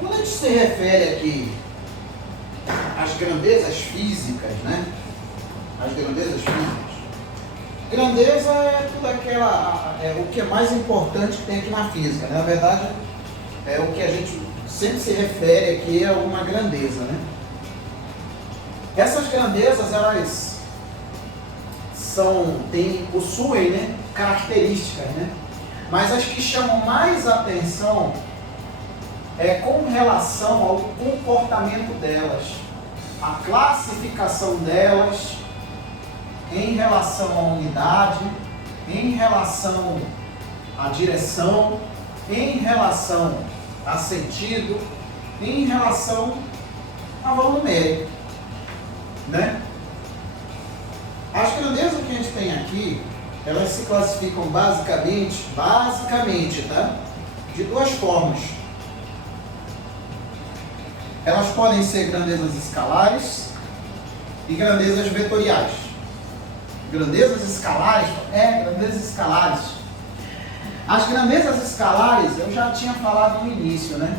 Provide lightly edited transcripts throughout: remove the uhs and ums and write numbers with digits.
Quando a gente se refere aqui às grandezas físicas, né? As grandezas físicas. Grandeza é tudo aquela, o que é mais importante que tem aqui na física, né? Na verdade, é o que a gente sempre se refere aqui a uma grandeza, né? Essas grandezas, elas possuem, né, características, né? Mas as que chamam mais atenção é com relação ao comportamento delas, a classificação delas em relação à unidade, em relação à direção, em relação a sentido, em relação a valor numérico, né? As grandezas que a gente tem aqui, elas se classificam basicamente, tá? De duas formas. Elas podem ser grandezas escalares e grandezas vetoriais. Grandezas escalares, grandezas escalares. As grandezas escalares, eu já tinha falado no início, né?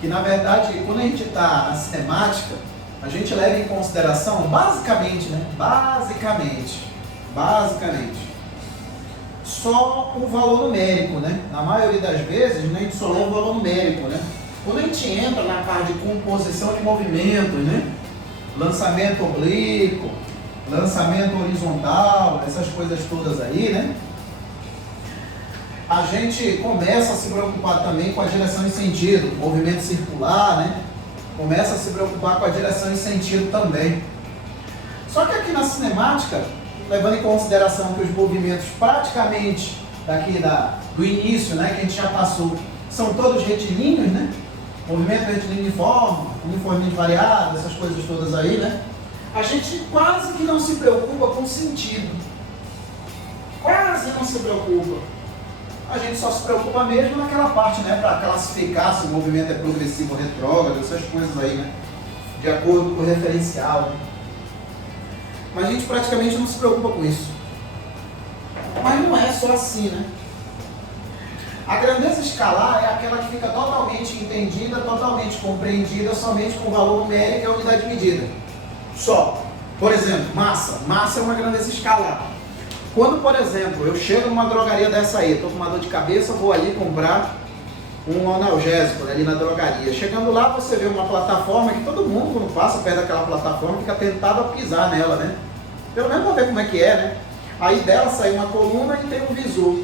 Que na verdade, quando a gente está na sistemática, a gente leva em consideração, basicamente, só o valor numérico, né? Na maioria das vezes, a gente só leva o valor numérico, né? Quando a gente entra na parte de composição de movimentos, né? Lançamento oblíquo, lançamento horizontal, essas coisas todas aí, né? A gente começa a se preocupar também com a direção e sentido, movimento circular, né? Começa a se preocupar com a direção e sentido também. Só que aqui na cinemática, levando em consideração que os movimentos praticamente daqui do início, né, que a gente já passou, são todos retilíneos, né? Movimento retilíneo uniformemente variado, essas coisas todas aí, né? A gente quase que não se preocupa com o sentido. Quase não se preocupa. A gente só se preocupa mesmo naquela parte, né? Para classificar se o movimento é progressivo ou retrógrado, essas coisas aí, né? De acordo com o referencial, né? Mas a gente praticamente não se preocupa com isso. Mas não é só assim, né? A grandeza escalar é aquela que fica totalmente entendida, totalmente compreendida somente com o valor numérico e a unidade de medida. Só. Por exemplo, massa. Massa é uma grandeza escalar. Quando, por exemplo, eu chego numa drogaria dessa aí, estou com uma dor de cabeça, vou ali comprar um analgésico ali na drogaria. Chegando lá, você vê uma plataforma que todo mundo, quando passa perto daquela plataforma, fica tentado a pisar nela, né? Pelo menos para ver como é que é, né? Aí dela sai uma coluna e tem um visor.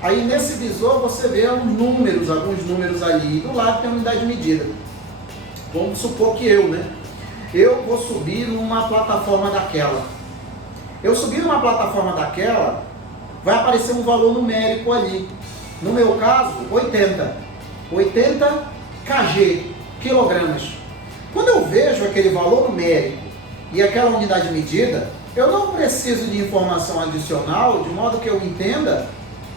Aí nesse visor você vê alguns números ali, e do lado tem a unidade de medida. Vamos supor que eu vou subir numa plataforma daquela. Eu subir numa plataforma daquela, vai aparecer um valor numérico ali. No meu caso, 80 kg, quilogramas. Quando eu vejo aquele valor numérico e aquela unidade de medida, eu não preciso de informação adicional, de modo que eu entenda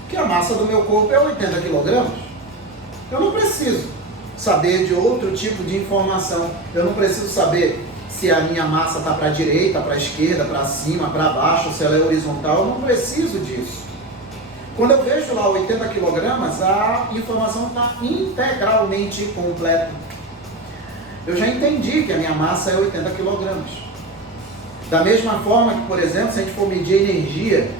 que a massa do meu corpo é 80 kg. Eu não preciso saber de outro tipo de informação. Eu não preciso saber se a minha massa está para a direita, para a esquerda, para cima, para baixo, se ela é horizontal. Eu não preciso disso. Quando eu vejo lá 80 kg, a informação está integralmente completa. Eu já entendi que a minha massa é 80 kg. Da mesma forma que, por exemplo, se a gente for medir energia,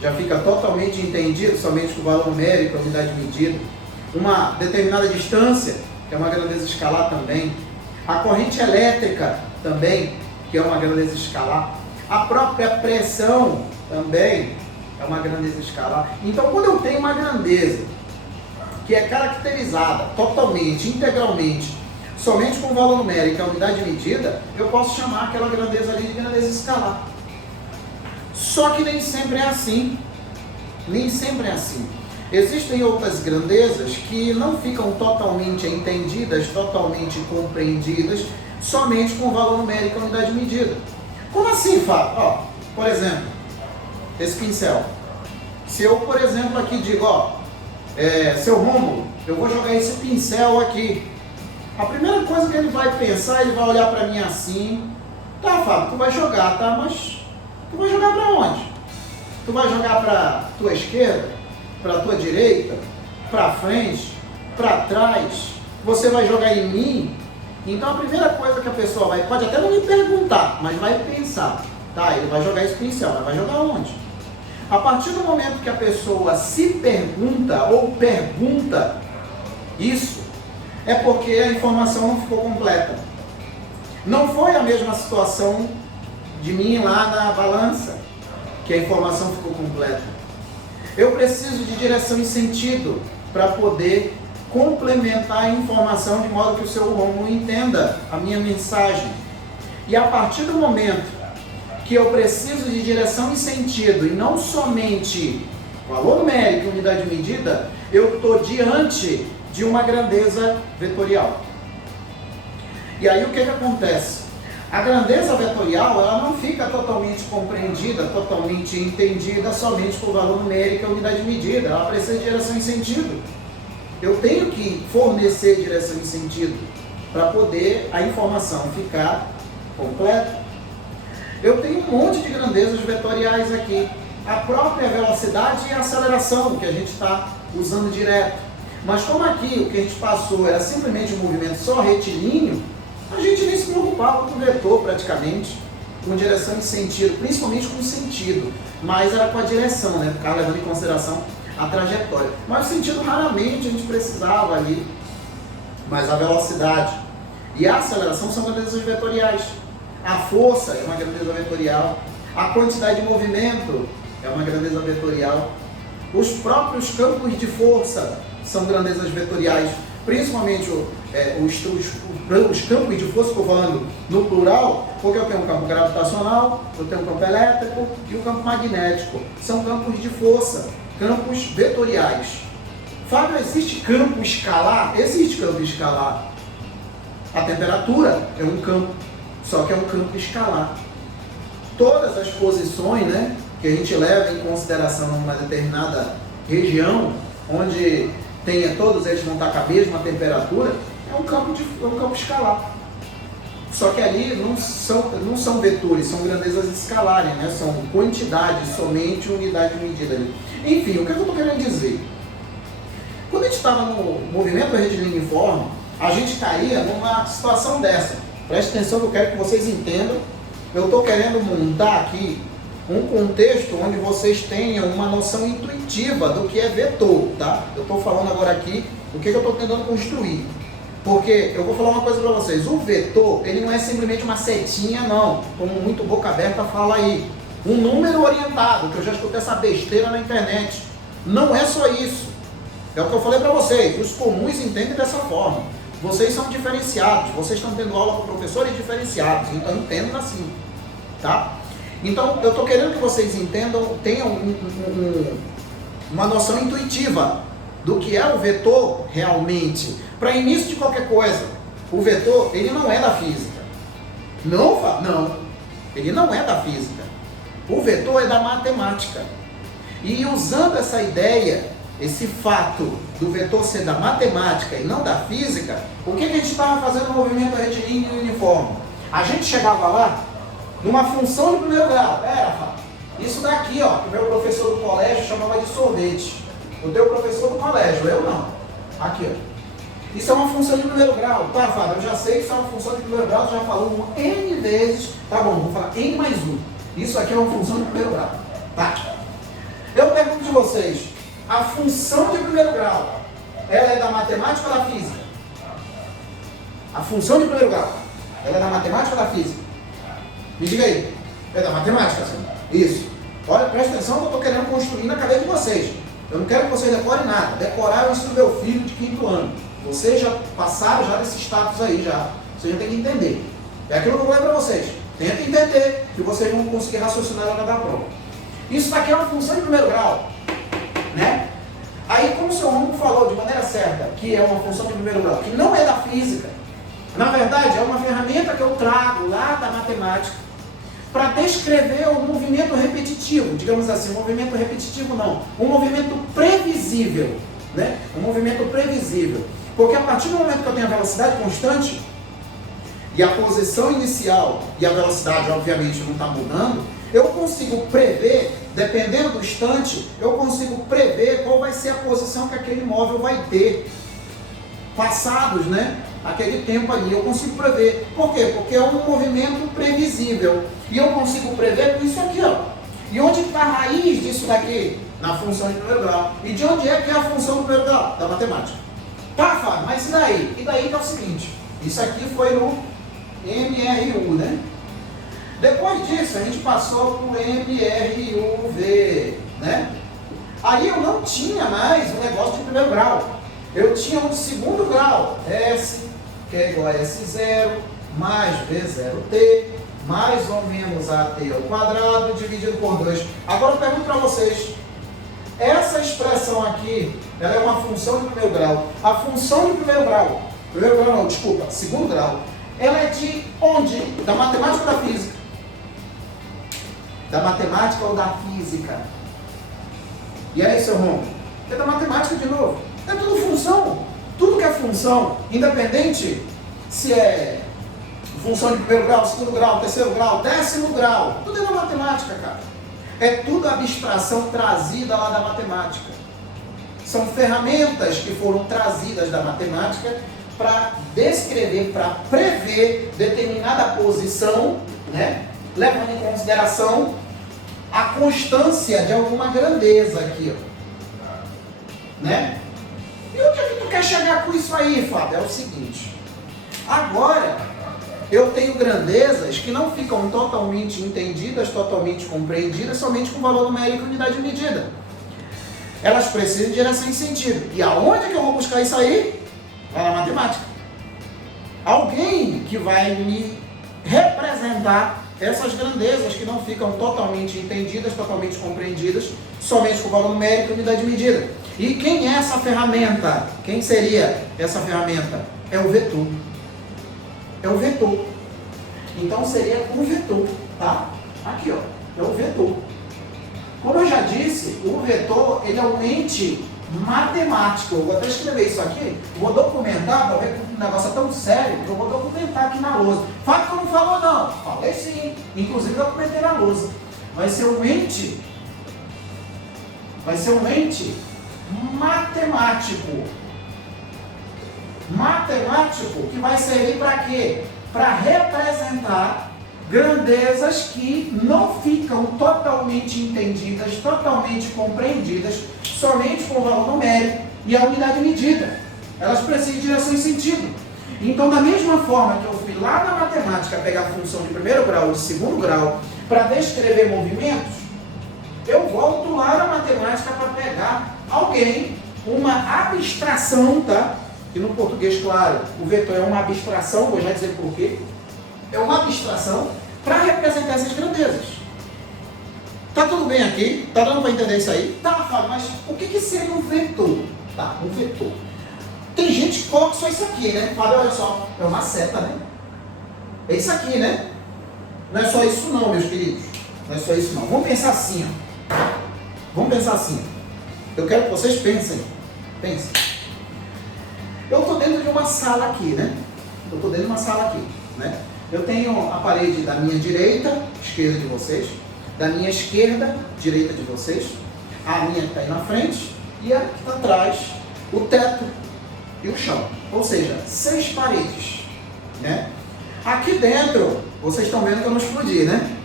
já fica totalmente entendido somente com o valor numérico, a unidade de medida. Uma determinada distância, que é uma grandeza escalar também. A corrente elétrica também, que é uma grandeza escalar. A própria pressão também é uma grandeza escalar. Então, quando eu tenho uma grandeza que é caracterizada totalmente, integralmente, somente com o valor numérico, a unidade de medida, eu posso chamar aquela grandeza ali de grandeza escalar. Só que nem sempre é assim. Nem sempre é assim. Existem outras grandezas que não ficam totalmente entendidas, totalmente compreendidas, somente com o valor numérico e a unidade de medida. Como assim, Fábio? Por exemplo, esse pincel. Se eu, por exemplo, aqui digo, seu Rômulo, eu vou jogar esse pincel aqui. A primeira coisa que ele vai pensar, ele vai olhar para mim assim, tá, Fábio, tu vai jogar, tá, mas tu vai jogar para onde? Tu vai jogar para tua esquerda? Para a tua direita, para frente, para trás, você vai jogar em mim, então a primeira coisa que a pessoa pode até não me perguntar, mas vai pensar, tá, ele vai jogar exponencial, mas vai jogar onde? A partir do momento que a pessoa se pergunta ou pergunta isso, é porque a informação não ficou completa. Não foi a mesma situação de mim lá na balança, que a informação ficou completa. Eu preciso de direção e sentido para poder complementar a informação de modo que o seu Rômulo entenda a minha mensagem. E a partir do momento que eu preciso de direção e sentido, e não somente valor numérico e unidade de medida, eu estou diante de uma grandeza vetorial. E aí o que acontece? A grandeza vetorial, ela não fica totalmente compreendida, totalmente entendida somente por valor numérico e unidade de medida. Ela precisa de direção e sentido. Eu tenho que fornecer direção e sentido para poder a informação ficar completa. Eu tenho um monte de grandezas vetoriais aqui. A própria velocidade e a aceleração, que a gente está usando direto. Mas como aqui o que a gente passou era simplesmente um movimento só retilíneo, a gente nem se preocupava com o vetor praticamente, com direção e sentido, principalmente com sentido, mas era com a direção, né? Ficava levando em consideração a trajetória. Mas o sentido raramente a gente precisava ali, mas a velocidade e a aceleração são grandezas vetoriais. A força é uma grandeza vetorial, a quantidade de movimento é uma grandeza vetorial, os próprios campos de força são grandezas vetoriais, principalmente os campos de força, estou falando no plural, porque eu tenho um campo gravitacional, eu tenho um campo elétrico e um campo magnético. São campos de força, campos vetoriais. Fábio, existe campo escalar? Existe campo escalar. A temperatura é um campo, só que é um campo escalar. Todas as posições, né, que a gente leva em consideração numa determinada região, onde todos eles vão estar com a mesma temperatura, é um campo escalar. Só que ali não são vetores, são grandezas escalares, né? São quantidades, somente unidade de medida ali. Enfim, o que eu estou querendo dizer? Quando a gente estava no movimento retilíneo uniforme, a gente caía numa situação dessa. Preste atenção que eu quero que vocês entendam. Eu estou querendo montar aqui um contexto onde vocês tenham uma noção intuitiva do que é vetor, tá? Eu estou falando agora aqui o que eu estou tentando construir. Porque eu vou falar uma coisa para vocês, o vetor, ele não é simplesmente uma setinha não, como muito boca aberta fala aí. Um número orientado, que eu já escutei essa besteira na internet. Não é só isso. É o que eu falei para vocês, os comuns entendem dessa forma. Vocês são diferenciados, vocês estão tendo aula com professores diferenciados, então entendam assim, tá? Então, eu estou querendo que vocês entendam, tenham uma noção intuitiva do que é o vetor realmente. Para início de qualquer coisa, o vetor, ele não é da física. Não, ele não é da física. O vetor é da matemática. E usando essa ideia, esse fato do vetor ser da matemática e não da física, o que a gente estava fazendo no movimento retilíneo uniforme? A gente chegava lá numa função de primeiro grau. Isso daqui, ó, que o meu professor do colégio chamava de sorvete. O teu professor do colégio, eu não. Aqui, ó. Isso é uma função de primeiro grau. Tá, Fábio, eu já sei que isso é uma função de primeiro grau, tu já falou N vezes. Tá bom, vou falar N mais 1. Isso aqui é uma função de primeiro grau. Tá. Eu pergunto de vocês, a função de primeiro grau, ela é da matemática ou da física? A função de primeiro grau, ela é da matemática ou da física? Me diga aí. É da matemática, sim. Isso. Olha, presta atenção que eu estou querendo construir na cabeça de vocês. Eu não quero que vocês decorem nada. Decorar eu ensino meu filho de 5º ano. Vocês já passaram já desse status aí, já. Vocês já têm que entender. É aquilo que eu vou ler para vocês. Tenta entender, que vocês vão conseguir raciocinar na hora da prova. Isso daqui é uma função de primeiro grau, né? Aí, como o seu Rômulo falou de maneira certa, que é uma função de primeiro grau, que não é da física, na verdade, é uma ferramenta que eu trago lá da matemática para descrever o movimento repetitivo, digamos assim, um movimento repetitivo não, um movimento previsível, né? Um movimento previsível. Porque a partir do momento que eu tenho a velocidade constante, e a posição inicial e a velocidade, obviamente, não está mudando, eu consigo prever, dependendo do instante, eu consigo prever qual vai ser a posição que aquele móvel vai ter. passados, né? Aquele tempo ali, eu consigo prever. Por quê? Porque é um movimento previsível. E eu consigo prever com isso aqui, ó. E onde está a raiz disso daqui? Na função de primeiro grau. E de onde é que é a função do primeiro grau? Da matemática. Tá, Fábio, mas e daí? E daí que é o seguinte, isso aqui foi no MRU, né? Depois disso, a gente passou para o MRUV, né? Aí eu não tinha mais um negócio de primeiro grau. Eu tinha um de segundo grau, S, que é igual a S0, mais B0T, mais ou menos AT ao quadrado, dividido por 2. Agora eu pergunto para vocês, essa expressão aqui, ela é uma função de primeiro grau. A função de primeiro grau não, desculpa, segundo grau, ela é de onde? Da matemática ou da física? Da matemática ou da física? E aí, seu Romulo? É da matemática de novo. É tudo função. Tudo que é função, independente se é função de primeiro grau, segundo grau, terceiro grau, 10º grau, tudo é da matemática, cara. É tudo abstração trazida lá da matemática. São ferramentas que foram trazidas da matemática para descrever, para prever determinada posição, né? Levando em consideração a constância de alguma grandeza aqui, ó. Né? E onde é que tu quer chegar com isso aí, Fábio? É o seguinte, agora eu tenho grandezas que não ficam totalmente entendidas, totalmente compreendidas, somente com valor numérico e unidade de medida. Elas precisam de direção e sentido. E aonde que eu vou buscar isso aí? Lá na matemática. Alguém que vai me representar essas grandezas que não ficam totalmente entendidas, totalmente compreendidas, somente com valor numérico e unidade de medida. E quem é essa ferramenta? Quem seria essa ferramenta? É o vetor. É o vetor. Então seria o vetor, tá? Aqui, ó, é o vetor. Como eu já disse, o vetor, ele é um ente matemático. Eu vou até escrever isso aqui, vou documentar, para ver que o negócio é tão sério, que eu vou documentar aqui na lousa. Fala que não falou não, falei sim, inclusive documentei na lousa. Vai ser um ente matemático. Matemático que vai servir para quê? Para representar grandezas que não ficam totalmente entendidas, totalmente compreendidas, somente com o valor numérico e a unidade de medida. Elas precisam de direção e sentido. Então, da mesma forma que eu fui lá na matemática pegar a função de primeiro grau e de segundo grau para descrever movimentos, eu volto lá na matemática para pegar alguém, uma abstração, tá? Que no português, claro, o vetor é uma abstração, vou já dizer por quê. É uma abstração para representar essas grandezas. Tá tudo bem aqui? Tá dando para entender isso aí? Tá, Fábio, mas o que seria um vetor? Tá, um vetor. Tem gente que coloca só isso aqui, né? Fábio, olha só, é uma seta, né? É isso aqui, né? Não é só isso não, meus queridos. Não é só isso não. Vamos pensar assim, ó. Vamos pensar assim. Eu quero que vocês pensem. Pensem. Eu estou dentro de uma sala aqui, né? Eu estou dentro de uma sala aqui, né? Eu tenho a parede da minha direita, esquerda de vocês, da minha esquerda, direita de vocês, a minha que está aí na frente e a que está atrás, o teto e o chão. Ou seja, 6 paredes, né? Aqui dentro, vocês estão vendo que eu não explodi, né?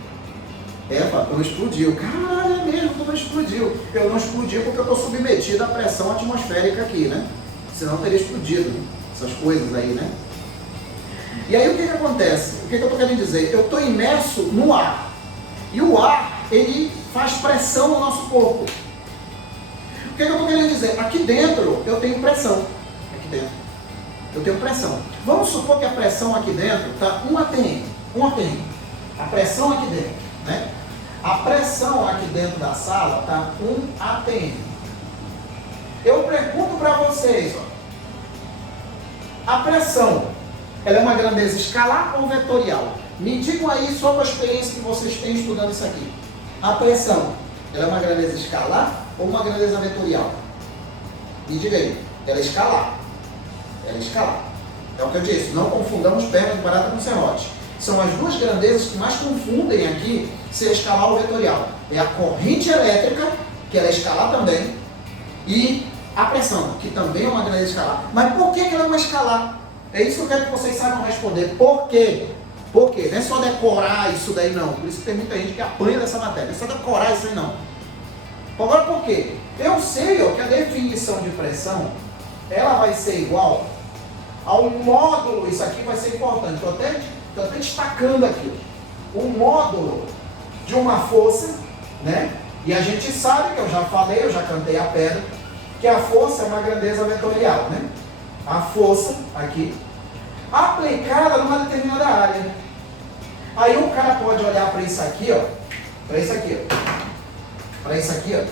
Não explodiu. Caralho, é mesmo que não explodiu. Eu não explodi porque eu estou submetido à pressão atmosférica aqui, né? Senão teria explodido, né? Essas coisas aí, né? E aí o que acontece? O que eu estou querendo dizer? Eu estou imerso no ar. E o ar, ele faz pressão no nosso corpo. O que eu estou querendo dizer? Aqui dentro eu tenho pressão. Aqui dentro. Eu tenho pressão. Vamos supor que a pressão aqui dentro está 1 atm. 1 atm. A pressão aqui dentro, né? A pressão aqui dentro da sala está 1 atm. Eu pergunto para vocês, ó. A pressão, ela é uma grandeza escalar ou vetorial? Me digam aí sobre a experiência que vocês têm estudando isso aqui. A pressão, ela é uma grandeza escalar ou uma grandeza vetorial? Me diga aí. Ela é escalar. Ela é escalar. É o que eu disse, não confundamos perna de barata com serrote. São as duas grandezas que mais confundem aqui se é escalar ou vetorial. É a corrente elétrica, que ela é escalar também, e A pressão, que também é uma grandeza escalar. Mas por que ela é uma escalar? É isso que eu quero que vocês saibam responder. Por quê? Por quê? Não é só decorar isso daí não. Por isso que tem muita gente que apanha dessa matéria. Não é só decorar isso aí não. Agora por quê? Eu sei que a definição de pressão, ela vai ser igual ao módulo, isso aqui vai ser importante. Estou até destacando aqui. O módulo de uma força, né? E a gente sabe, que eu já falei, eu já cantei a pedra, que a força é uma grandeza vetorial, né? A força, aqui, aplicada numa determinada área. Aí o cara pode olhar para isso aqui, ó. Para isso aqui, ó. Para isso aqui, ó.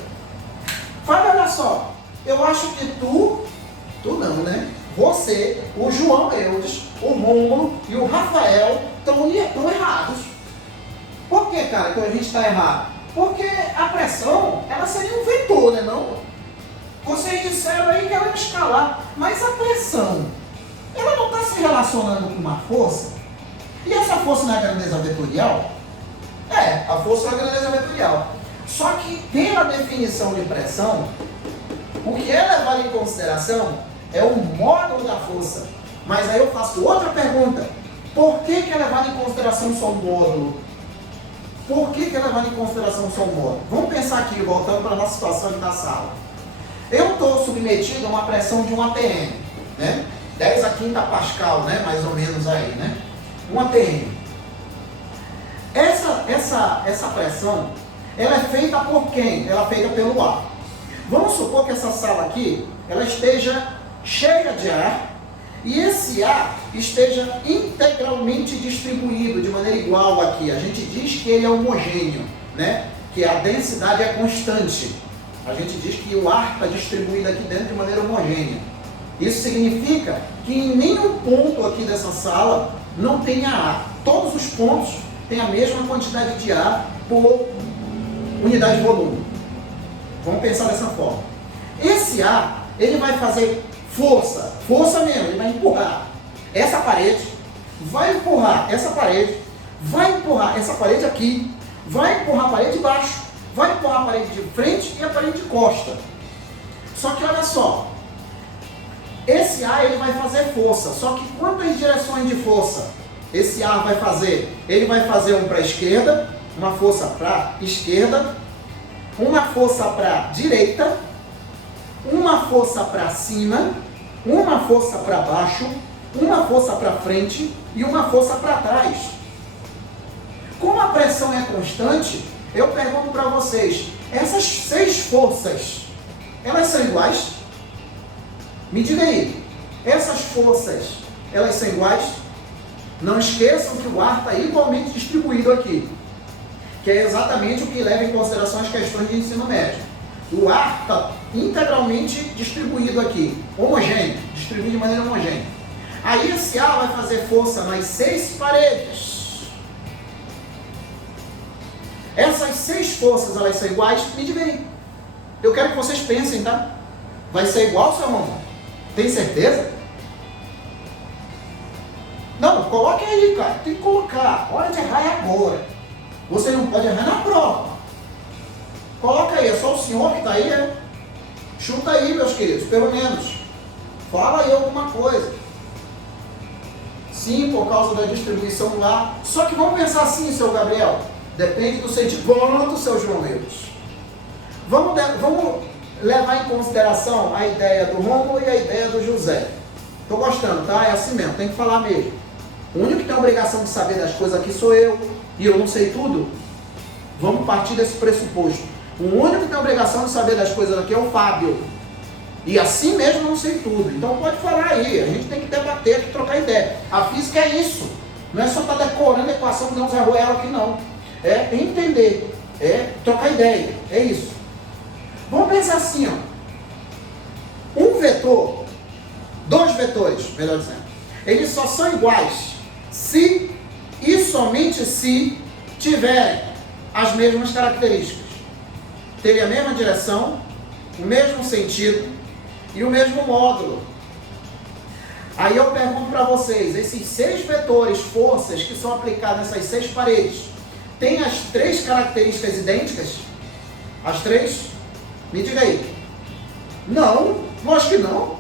Fala, olha só. Eu acho que tu não, né? Você, o João Eudes, o Rômulo e o Rafael estão errados. Por que, cara, que a gente está errado? Porque a pressão, ela seria um vetor, né, não? Vocês disseram aí que ela é escalar, mas a pressão, ela não está se relacionando com uma força? E essa força não é a grandeza vetorial? É, a força é a grandeza vetorial. Só que pela definição de pressão, o que é levado em consideração é o módulo da força. Mas aí eu faço outra pergunta. Por que é levado em consideração só o módulo? Por que é levado em consideração só o módulo? Vamos pensar aqui, voltando para a nossa situação aqui na sala. Eu estou submetido a uma pressão de 1 atm, né? 10 a quinta Pascal, né? Mais ou menos aí, né? 1 atm. Essa pressão, ela é feita por quem? Ela é feita pelo ar. Vamos supor que essa sala aqui, ela esteja cheia de ar e esse ar esteja integralmente distribuído de maneira igual aqui. A gente diz que ele é homogêneo, né? Que a densidade é constante. A gente diz que o ar está distribuído aqui dentro de maneira homogênea. Isso significa que em nenhum ponto aqui dessa sala não tenha ar. Todos os pontos têm a mesma quantidade de ar por unidade de volume. Vamos pensar dessa forma. Esse ar, ele vai fazer força mesmo, ele vai empurrar essa parede, vai empurrar essa parede, vai empurrar essa parede aqui, vai empurrar a parede de baixo, vai empurrar a parede de frente e a parede de costa. Só que olha só, esse ar ele vai fazer força, só que quantas direções de força esse ar vai fazer? Ele vai fazer um para a esquerda, uma força para a esquerda, uma força para a direita, uma força para cima, uma força para baixo, uma força para frente e uma força para trás. Como a pressão é constante, eu pergunto para vocês, essas 6 forças, elas são iguais? Me diga aí, essas forças, elas são iguais? Não esqueçam que o ar está igualmente distribuído aqui, que é exatamente o que leva em consideração as questões de ensino médio. O ar está integralmente distribuído aqui, homogêneo, distribuído de maneira homogênea. Aí esse ar vai fazer força nas 6 paredes. Essas 6 forças, elas são iguais? Me diga aí. Eu quero que vocês pensem, tá? Vai ser igual, seu irmão? Tem certeza? Não, coloque aí, cara. Tem que colocar. Hora de errar é agora. Você não pode errar na prova. Coloca aí, é só o senhor que está aí, é? Chuta aí, meus queridos, pelo menos. Fala aí alguma coisa. Sim, por causa da distribuição lá. Só que vamos pensar assim, seu Gabriel. Depende do sentimento, seu João Eudes. Vamos levar em consideração a ideia do Rômulo e a ideia do José. Estou gostando, tá? É assim mesmo, tem que falar mesmo. O único que tem a obrigação de saber das coisas aqui sou eu. E eu não sei tudo. Vamos partir desse pressuposto. O único que tem a obrigação de saber das coisas aqui é o Fábio. E assim mesmo eu não sei tudo. Então pode falar aí. A gente tem que debater, tem que trocar ideia. A física é isso. Não é só estar decorando a equação que não Zé Ruela aqui não. É entender. É trocar ideia. É isso. Vamos pensar assim, ó. Um vetor, 2 vetores, melhor dizendo, eles só são iguais se e somente se tiverem as mesmas características. Terem a mesma direção, o mesmo sentido e o mesmo módulo. Aí eu pergunto para vocês, esses 6 vetores, forças que são aplicadas nessas 6 paredes, têm as 3 características idênticas? As 3? Me diga aí. Não, Lógico que não.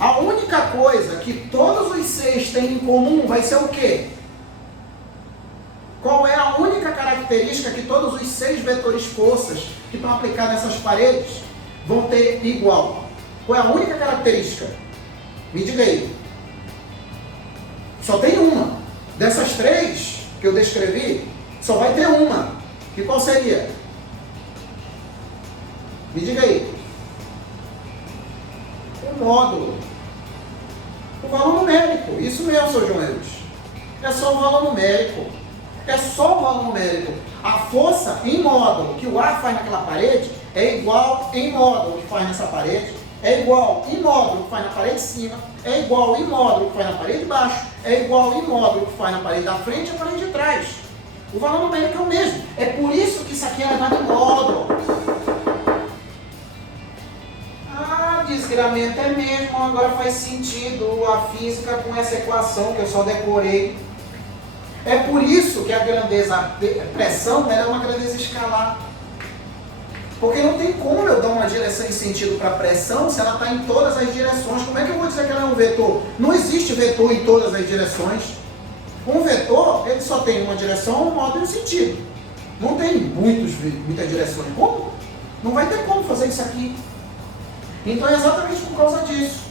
A única coisa que todos os 6 têm em comum vai ser o quê? Qual é a única característica que todos os 6 vetores forças que estão aplicados nessas paredes vão ter igual? Qual é a única característica? Me diga aí. Só tem uma. Dessas 3 que eu descrevi, só vai ter uma. E qual seria? Me diga aí. O módulo. O valor numérico. Isso mesmo, seu João Eudes. É só o valor numérico. É só o valor numérico. A força em módulo que o ar faz naquela parede é igual em módulo que faz nessa parede, é igual em módulo que faz na parede de cima, é igual em módulo que faz na parede de baixo, é igual em módulo que faz na parede da frente e na parede de trás. O valor numérico é o mesmo. É por isso que isso aqui é levado em módulo. Ah, desgramento é mesmo, agora faz sentido a física com essa equação que eu só decorei. É por isso que a grandeza, a pressão, ela é uma grandeza escalar. Porque não tem como eu dar uma direção em sentido para a pressão se ela está em todas as direções. Como é que eu vou dizer que ela é um vetor? Não existe vetor em todas as direções. Um vetor, ele só tem uma direção, um modo e um sentido. Não tem muitas direções. Como? Não vai ter como fazer isso aqui. Então é exatamente por causa disso.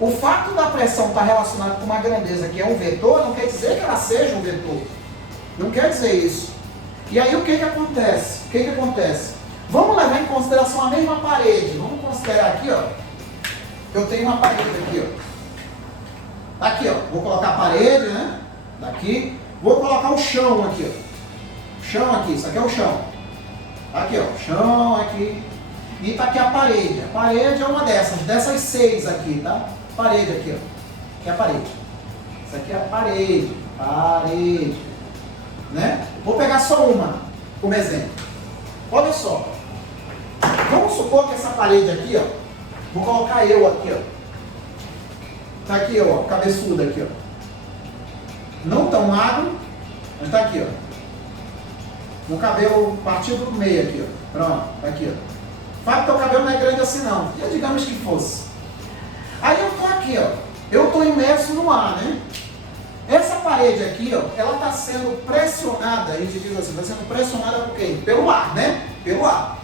O fato da pressão estar relacionada com uma grandeza que é um vetor, não quer dizer que ela seja um vetor. Não quer dizer isso. E aí o que acontece? O que acontece? Vamos levar em consideração a mesma parede. Vamos considerar aqui, ó. Eu tenho uma parede aqui, ó. Aqui, ó. Vou colocar a parede, né? Daqui. Vou colocar o chão aqui, ó. O chão aqui. Isso aqui é o chão. Aqui, ó. O chão aqui. E tá aqui a parede. A parede é uma dessas 6 aqui, tá? Parede aqui, ó. Aqui é a parede. Isso aqui é a parede. Parede. Né? Vou pegar só uma como exemplo. Olha só. Vamos supor que essa parede aqui, ó. Vou colocar eu aqui, ó. Tá aqui, ó. Cabeçuda aqui, ó. Não tão magro, mas tá aqui, ó. O cabelo partido do meio aqui, ó. Pronto, tá aqui, ó. Fábio, teu cabelo não é grande assim não. Já digamos que fosse. Aí eu tô aqui, ó. Eu tô imerso no ar, né? Essa parede aqui, ó, ela está sendo pressionada, a gente diz assim, está sendo pressionada por quê? Pelo ar, né? Pelo ar.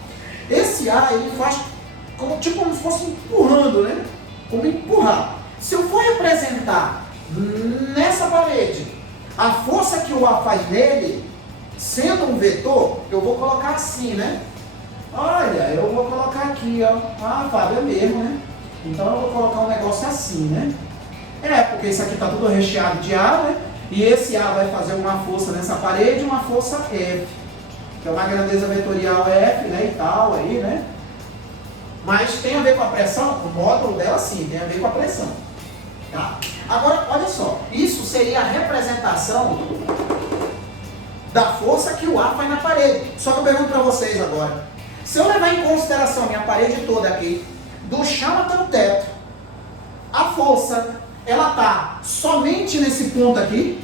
Esse ar, ele faz como, tipo como se fosse empurrando, né? Como empurrar. Se eu for representar nessa parede a força que o ar faz nele, sendo um vetor, eu vou colocar assim, né? Olha, eu vou colocar aqui, ó. Ah, Fábio, é mesmo, né? Então eu vou colocar um negócio assim, né? É, porque isso aqui está tudo recheado de ar, né? E esse ar vai fazer uma força nessa parede, uma força F, que é uma grandeza vetorial F, né? E tal, aí, né? Mas tem a ver com a pressão? O módulo dela, sim, tem a ver com a pressão. Tá? Agora, olha só. Isso seria a representação da força que o ar faz na parede. Só que eu pergunto para vocês agora. Se eu levar em consideração a minha parede toda aqui, do chão até o teto, a força, ela está somente nesse ponto aqui,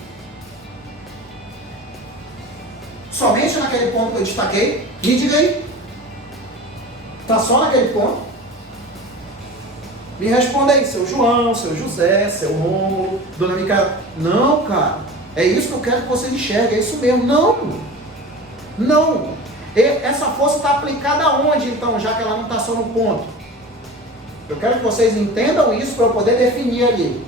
somente naquele ponto que eu destaquei, me diga aí, está só naquele ponto? Me responda aí, seu João, seu José, seu Rômulo, dona Micaela. Não, cara, é isso que eu quero que vocês enxerguem, é isso mesmo. Não, não. Essa força está aplicada aonde, então, já que ela não está só no ponto? Eu quero que vocês entendam isso para eu poder definir ali.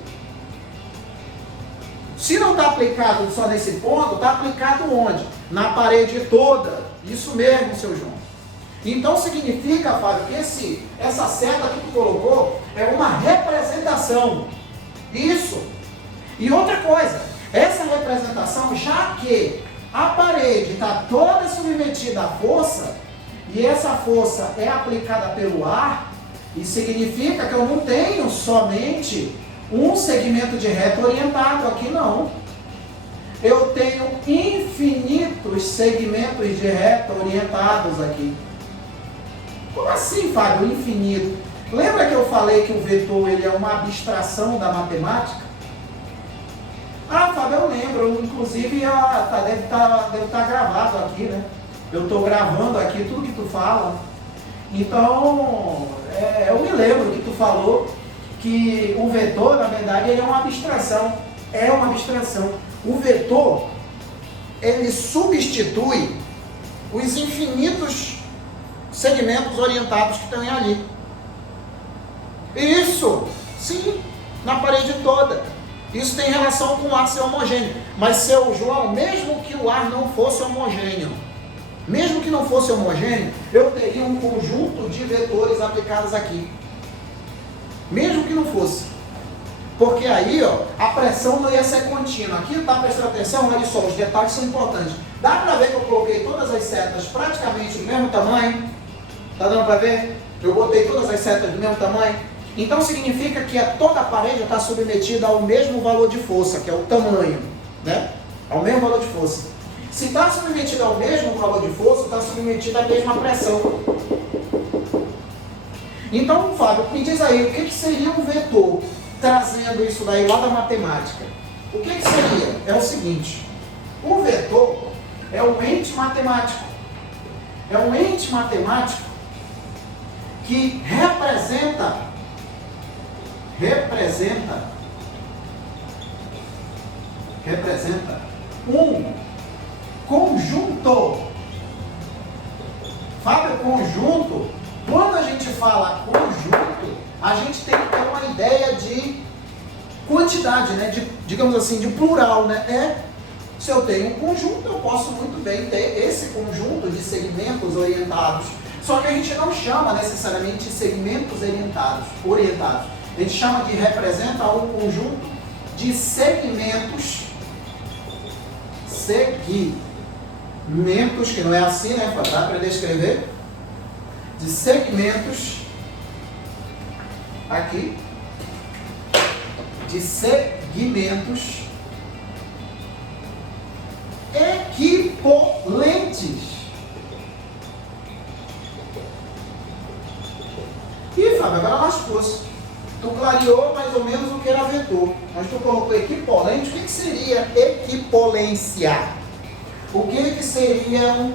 Se não está aplicado só nesse ponto, está aplicado onde? Na parede toda. Isso mesmo, seu João. Então significa, Fábio, que essa seta que tu colocou é uma representação. Isso. E outra coisa, essa representação, já que a parede está toda submetida à força, e essa força é aplicada pelo ar, isso significa que eu não tenho somente um segmento de reto orientado aqui, não. Eu tenho infinitos segmentos de reto orientados aqui. Como assim, Fábio, infinito? Lembra que eu falei que o vetor ele é uma abstração da matemática? Ah, Fábio, eu lembro. Inclusive, deve estar gravado aqui, né? Eu estou gravando aqui tudo que tu fala. Então, eu me lembro que tu falou que o vetor, na verdade, ele é uma abstração. É uma abstração. O vetor, ele substitui os infinitos segmentos orientados que estão ali. Isso, sim, na parede toda. Isso tem relação com o ar ser homogêneo. Mas, seu João, mesmo que o ar não fosse homogêneo, eu teria um conjunto de vetores aplicados aqui. Mesmo que não fosse. Porque aí, ó, a pressão não ia ser contínua. Aqui, tá prestando atenção? Olha só, os detalhes são importantes. Dá para ver que eu coloquei todas as setas praticamente do mesmo tamanho? Tá dando para ver? Eu botei todas as setas do mesmo tamanho? Então significa que toda a parede está submetida ao mesmo valor de força, que é o tamanho, né? Ao mesmo valor de força. Se está submetida ao mesmo valor de força, está submetida à mesma pressão. Então, Fábio, me diz aí, o que seria um vetor, trazendo isso daí lá da matemática? O que seria? É o seguinte, o vetor é um ente matemático. É um ente matemático que representa um conjunto. Fábio, conjunto, quando a gente fala conjunto, a gente tem que ter uma ideia de quantidade, né? Digamos assim, de plural, né? Se eu tenho um conjunto, eu posso muito bem ter esse conjunto de segmentos orientados. Só que a gente não chama necessariamente de segmentos orientados. A gente chama de representa um conjunto de segmentos, que não é assim, né? Para aprender a escrever, de segmentos, aqui, de segmentos equipolentes. E Fábio, agora lascou-se. Tu clareou mais ou menos o que era vetor, mas tu colocou equipolente. O que seria equipolência? O que seriam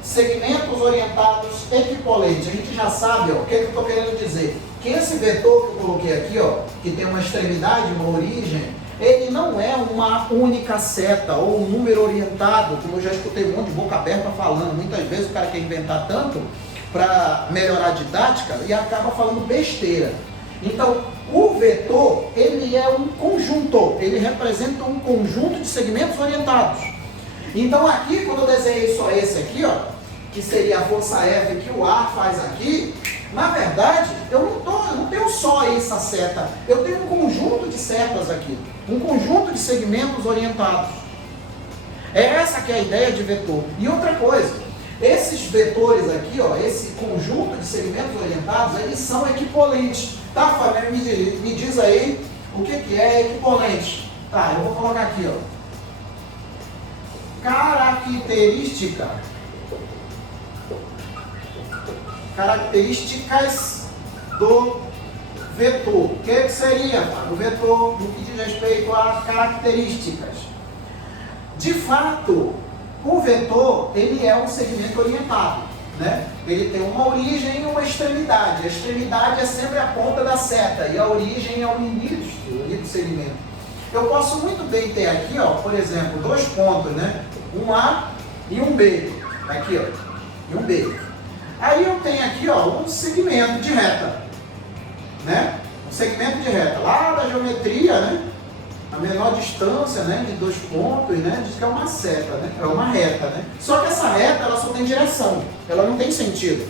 segmentos orientados equipolentes? A gente já sabe, ó, o que eu estou querendo dizer. Que esse vetor que eu coloquei aqui, ó, que tem uma extremidade, uma origem, ele não é uma única seta ou um número orientado, como eu já escutei um monte de boca aberta falando. Muitas vezes o cara quer inventar tanto para melhorar a didática e acaba falando besteira. Então, o vetor, ele é um conjunto, ele representa um conjunto de segmentos orientados. Então aqui, quando eu desenhei só esse aqui, ó, que seria a força F que o ar faz aqui, na verdade, eu não tenho só essa seta, eu tenho um conjunto de setas aqui, um conjunto de segmentos orientados. É essa que é a ideia de vetor. E outra coisa, esses vetores aqui, ó, esse conjunto de segmentos orientados, eles são equipolentes. Tá, Fábio, me diz aí o que é equipolente. Tá, eu vou colocar aqui, ó. Características do vetor. O que seria, Fábio? O vetor no que diz respeito a características. De fato, o vetor, ele é um segmento orientado, né? Ele tem uma origem e uma extremidade. A extremidade é sempre a ponta da seta e a origem é o início do segmento. Eu posso muito bem ter aqui, ó, por exemplo, dois pontos, né? Um A e um B. Aqui, ó, e um B. Aí eu tenho aqui, ó, um segmento de reta, né? Um segmento de reta. Lá da geometria, né? A menor distância, né, de dois pontos, né, diz que é uma seta, né, é uma reta, né. Só que essa reta, ela só tem direção, ela não tem sentido.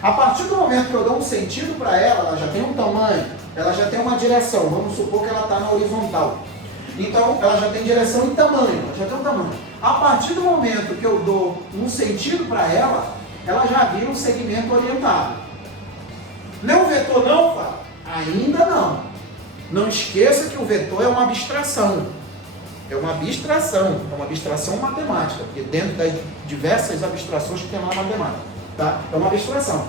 A partir do momento que eu dou um sentido para ela, ela já tem um tamanho, ela já tem uma direção. Vamos supor que ela está na horizontal. Então, ela já tem direção e tamanho, ela já tem um tamanho. A partir do momento que eu dou um sentido para ela já vira um segmento orientado. Não é um vetor não, Fábio? Ainda não. Não esqueça que o vetor é uma abstração. É uma abstração matemática, porque dentro das diversas abstrações que tem lá na matemática, tá? É uma abstração.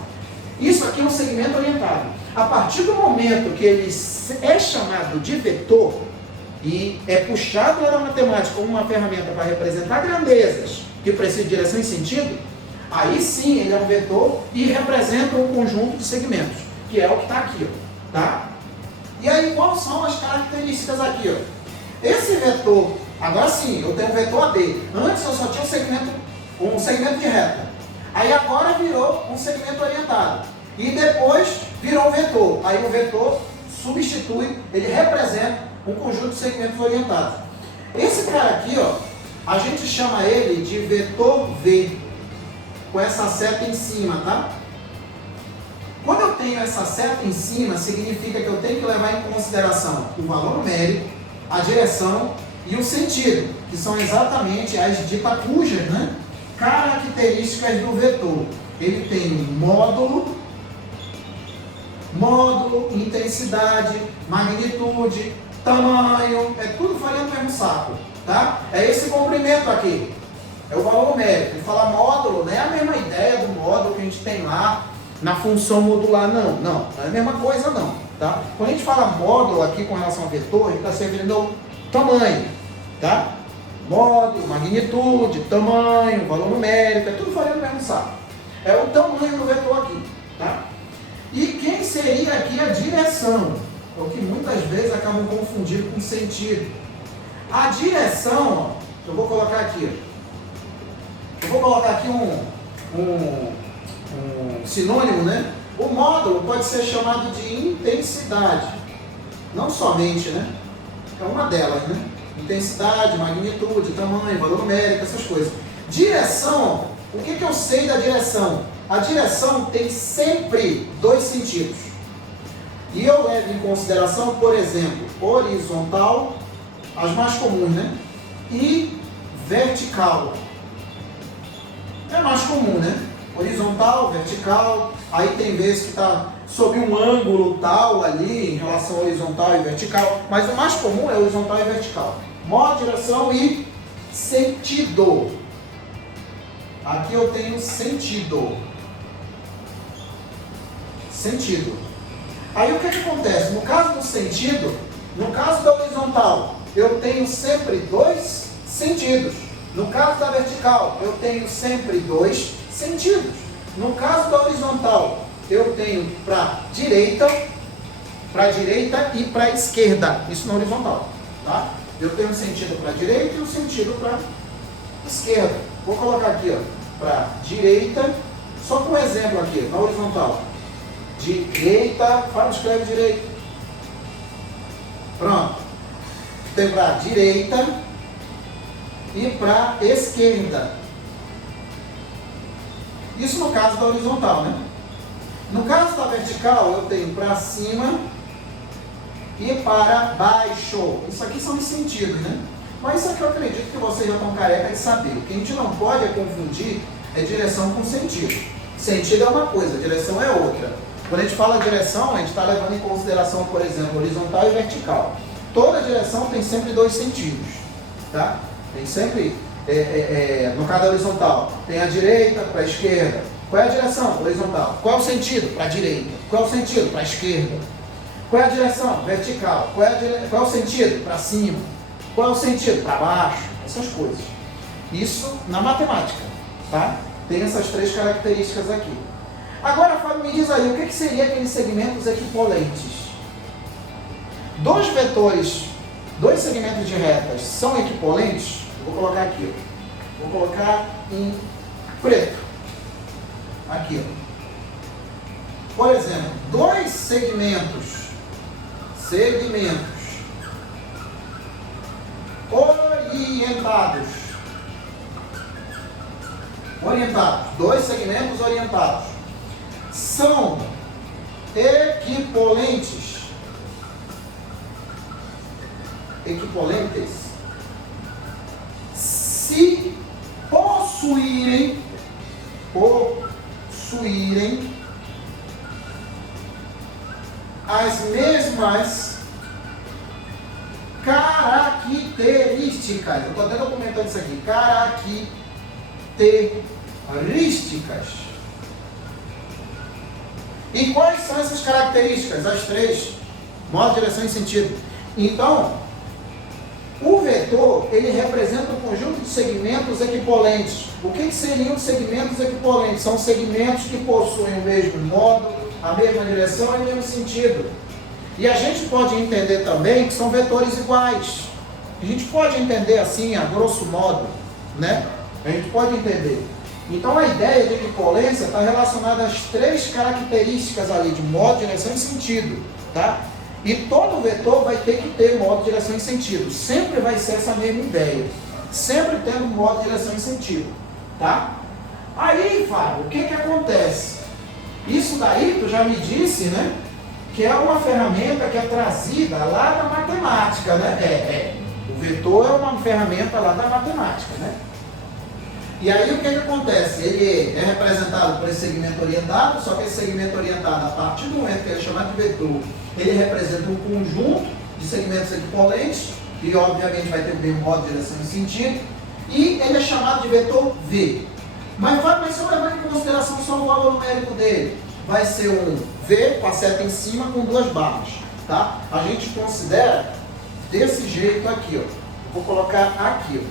Isso aqui é um segmento orientado. A partir do momento que ele é chamado de vetor e é puxado lá na matemática como uma ferramenta para representar grandezas que precisam de direção e sentido, Aí sim ele é um vetor e representa um conjunto de segmentos, que é o que está aqui, ó, tá? E aí quais são as características aqui, ó? Esse vetor, agora sim, eu tenho um vetor AB. Antes eu só tinha um segmento de reta. Aí agora virou um segmento orientado. E depois virou um vetor. Aí o vetor substitui, ele representa um conjunto de segmentos orientados. Esse cara aqui, ó, a gente chama ele de vetor V, com essa seta em cima, tá? Quando eu tenho essa seta em cima, significa que eu tenho que levar em consideração o valor numérico, a direção e o sentido, que são exatamente as ditas cujas, né, características do vetor. Ele tem módulo, intensidade, magnitude, tamanho, é tudo farinha no mesmo saco, tá? É esse comprimento aqui, é o valor numérico. Ele fala módulo, não é a mesma ideia do módulo que a gente tem lá na função modular, não é a mesma coisa não, tá? Quando a gente fala módulo aqui com relação ao vetor, a gente está se referindo ao tamanho, tá? Módulo, magnitude, tamanho, valor numérico, é tudo farinha no mesmo saco. É o tamanho do vetor aqui, tá? E quem seria aqui a direção? É o que muitas vezes acabam confundindo com sentido. A direção, ó, eu vou colocar aqui, um sinônimo, né? O módulo pode ser chamado de intensidade, não somente, né? É uma delas, né? Intensidade, magnitude, tamanho, valor numérico, essas coisas. Direção, o que eu sei da direção? A direção tem sempre dois sentidos. E eu levo em consideração, por exemplo, horizontal, as mais comuns, né? E vertical. É mais comum, né? Horizontal, vertical, aí tem vezes que está sob um ângulo tal ali, em relação ao horizontal e vertical, mas o mais comum é horizontal e vertical. Modo, direção e sentido. Aqui eu tenho sentido. Sentido. Aí o que acontece? No caso do sentido, no caso da horizontal, eu tenho sempre dois sentidos. No caso da vertical, eu tenho sempre dois sentidos. No caso da horizontal, eu tenho para direita e para esquerda. Isso na horizontal, tá? Eu tenho um sentido para direita e um sentido para esquerda. Vou colocar aqui, ó, para direita, só com um exemplo aqui, na horizontal. Direita, escreve direita. Pronto. Tem para direita e para esquerda. Isso no caso da horizontal, né? No caso da vertical, eu tenho para cima e para baixo. Isso aqui são os sentidos, né? Mas isso aqui eu acredito que vocês já estão careca de saber. O que a gente não pode é confundir direção com sentido. Sentido é uma coisa, direção é outra. Quando a gente fala direção, a gente está levando em consideração, por exemplo, horizontal e vertical. Toda direção tem sempre dois sentidos, tá? Tem sempre, no caso da horizontal, tem a direita para a esquerda. Qual é a direção? Horizontal. Qual é o sentido? Para a direita. Qual é o sentido? Para a esquerda. Qual é a direção? Vertical. Qual é o sentido? Para cima. Qual é o sentido? Para baixo. Essas coisas. Isso na matemática, tá? Tem essas três características aqui. Agora, Fábio, me diz aí, o que seria aqueles segmentos equipolentes? Dois vetores, dois segmentos de retas são equipolentes? Vou colocar aqui, ó. Vou colocar em preto. Aqui, ó. Por exemplo, dois segmentos orientados, dois segmentos orientados, são equipolentes se possuírem as mesmas características. Eu estou até documentando isso aqui. Características. E quais são essas características? As três: modo, direção e sentido. Então, o vetor, ele representa o conjunto de segmentos equipolentes. O que seriam segmentos equipolentes? São segmentos que possuem o mesmo módulo, a mesma direção e o mesmo sentido. E a gente pode entender também que são vetores iguais. A gente pode entender assim, a grosso modo, né? A gente pode entender. Então a ideia de equipolência está relacionada às três características ali, de modo, direção e sentido, tá? E todo vetor vai ter que ter modo, direção e sentido. Sempre vai ser essa mesma ideia. Sempre tendo modo, direção e sentido, tá? Aí, Fábio, o que acontece? Isso daí, tu já me disse, né? Que é uma ferramenta que é trazida lá da matemática, né? O vetor é uma ferramenta lá da matemática, né? E aí o que acontece? Ele é representado por esse segmento orientado, só que esse segmento orientado, a partir do momento que ele é chamado de vetor, ele representa um conjunto de segmentos equipolentes, que obviamente vai ter o mesmo modo, direção e sentido, e ele é chamado de vetor V. Mas se eu levar em consideração só o valor numérico dele, vai ser um V com a seta em cima com duas barras, tá? A gente considera desse jeito aqui, ó. Eu vou colocar aqui, ó.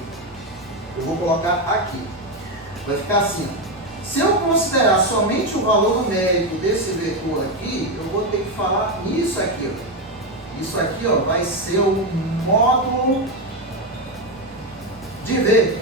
Eu vou colocar aqui. Vai ficar assim. Se eu considerar somente o valor numérico desse vetor aqui, eu vou ter que falar isso aqui, ó. Isso aqui, ó, vai ser o módulo de V.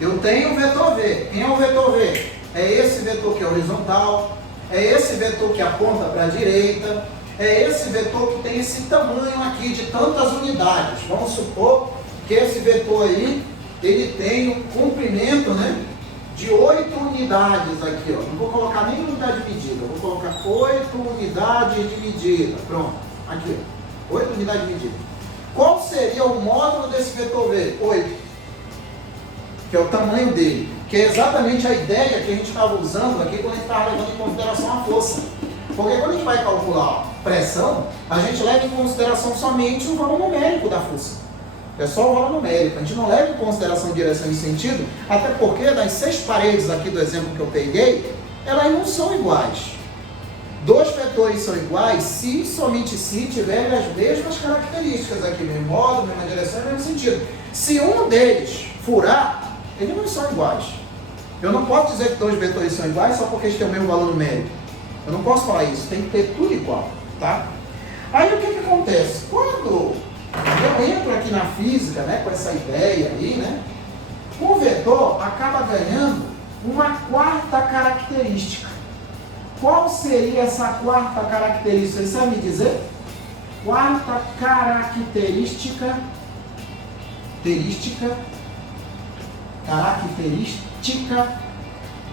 Eu tenho o vetor V. Quem é o vetor V? É esse vetor que é horizontal, é esse vetor que aponta para a direita, é esse vetor que tem esse tamanho aqui de tantas unidades. Vamos supor que esse vetor aí, ele tem um comprimento, né, de 8 unidades aqui, ó. Não vou colocar nem unidade de medida, eu vou colocar 8 unidades de medida. Pronto, aqui, ó, 8 unidades de medida. Qual seria o módulo desse vetor V? 8, que é o tamanho dele, que é exatamente a ideia que a gente estava usando aqui quando a gente estava levando em consideração a força. Porque quando a gente vai calcular pressão, a gente leva em consideração somente o valor numérico da força. É só o valor numérico, a gente não leva em consideração direção e sentido, até porque das 6 paredes aqui do exemplo que eu peguei, elas não são iguais. 2 vetores são iguais se, somente se, tiverem as mesmas características aqui, mesmo modo, mesma direção e mesmo sentido. Se um deles furar, eles não são iguais. Eu não posso dizer que 2 vetores são iguais só porque eles têm o mesmo valor numérico. Eu não posso falar isso, tem que ter tudo igual, tá? Aí o que acontece? Quando eu entro aqui na física, né, com essa ideia aí, né, o vetor acaba ganhando uma quarta característica. Qual seria essa quarta característica? Você sabe me dizer? Quarta característica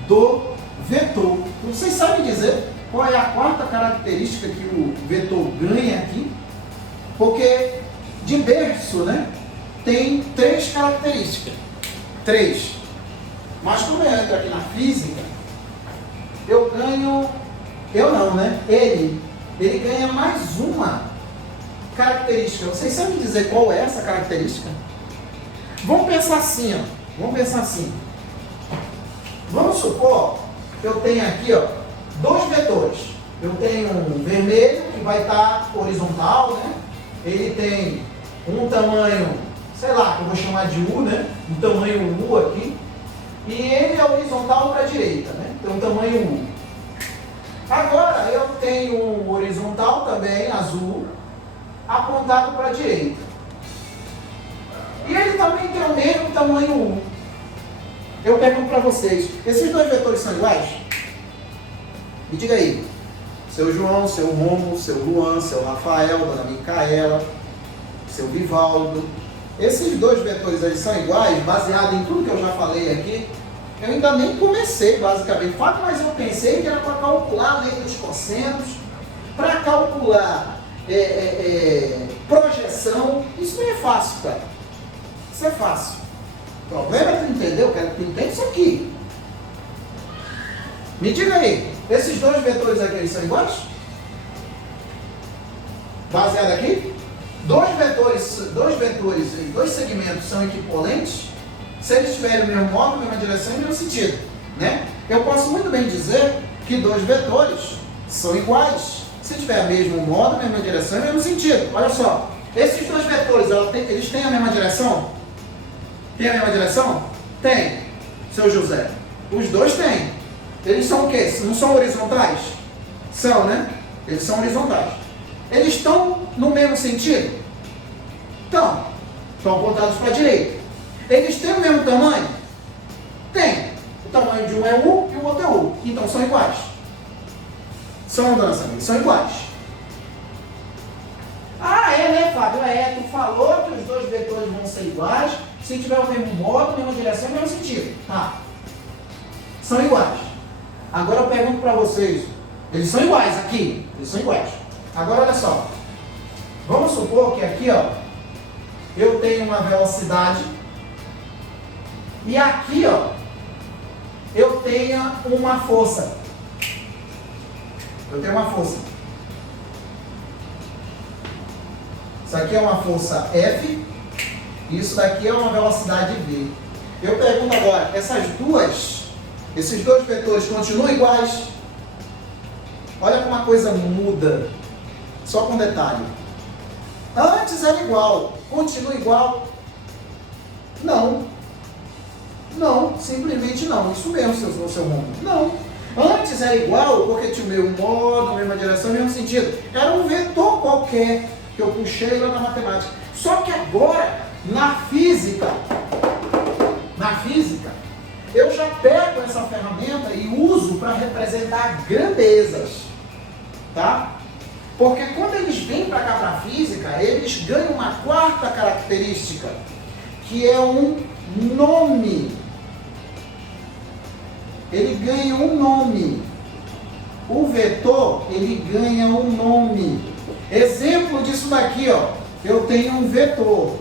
do vetor. Vocês sabem dizer qual é a quarta característica que o vetor ganha aqui? Porque de berço, né, tem 3 características. 3. Mas como eu entro aqui na física, eu ganho... Eu não, né? Ele ganha mais uma característica. Vocês sabem dizer qual é essa característica? Vamos pensar assim, ó. Vamos pensar assim. Vamos supor que eu tenho aqui, ó, 2 vetores. Eu tenho um vermelho que vai estar horizontal, né? Ele tem um tamanho, sei lá, que eu vou chamar de U, né? Um tamanho U aqui. E ele é horizontal para a direita, né? Tem um tamanho U. Agora eu tenho um horizontal também, azul, apontado para a direita. E ele também tem o mesmo tamanho U. Eu pergunto para vocês, esses 2 vetores são iguais? Me diga aí. Seu João, seu Romulo, seu Luan, seu Rafael, dona Micaela, seu Vivaldo. Esses 2 vetores eles são iguais, baseado em tudo que eu já falei aqui. Eu ainda nem comecei, basicamente. Fato, mas eu pensei que era para calcular a lei dos cossenos, para calcular projeção. Isso não é fácil, cara. Isso é fácil. O problema é tu entender, eu quero que tu entenda isso aqui. Me diga aí, esses 2 vetores aqui eles são iguais? Baseado aqui? 2 vetores em 2 segmentos são equipolentes se eles tiverem o mesmo módulo, a mesma direção e o mesmo sentido, né? Eu posso muito bem dizer que 2 vetores são iguais se tiver o mesmo módulo, a mesma direção e o mesmo sentido. Olha só, esses 2 vetores, eles têm a mesma direção? Tem a mesma direção? Tem, seu José. Os dois têm. Eles são o quê? Não são horizontais? São, né? Eles são horizontais. Eles estão no mesmo sentido? Estão apontados para a direita. Eles têm o mesmo tamanho? Tem. O tamanho de um é U e o outro é U. Então são iguais. São mudanças, amigos. São iguais. Ah, é, né, Fábio? É, tu falou que os dois vetores vão ser iguais se tiver o mesmo modo, mesma direção, mesmo sentido. Tá. São iguais. Agora eu pergunto para vocês. Eles são iguais aqui. Eles são iguais. Agora olha só. Vamos supor que aqui, ó, eu tenho uma velocidade e aqui, ó, eu tenho uma força. Eu tenho uma força. Isso aqui é uma força F e isso daqui é uma velocidade V. Eu pergunto agora, esses dois vetores continuam iguais? Olha como a coisa muda. Só com um detalhe. Antes era igual. Continua igual? Não. Não, simplesmente não. Isso mesmo, seu Romulo. Não. Antes era igual porque tinha o mesmo modo, a mesma direção, o mesmo sentido. Era um vetor qualquer que eu puxei lá na matemática. Só que agora, na física, eu já pego essa ferramenta e uso para representar grandezas. Tá? Porque quando eles vêm para cá para a física, eles ganham uma quarta característica, que é um nome. Ele ganha um nome. O vetor, ele ganha um nome. Exemplo disso daqui, ó. Eu tenho um vetor.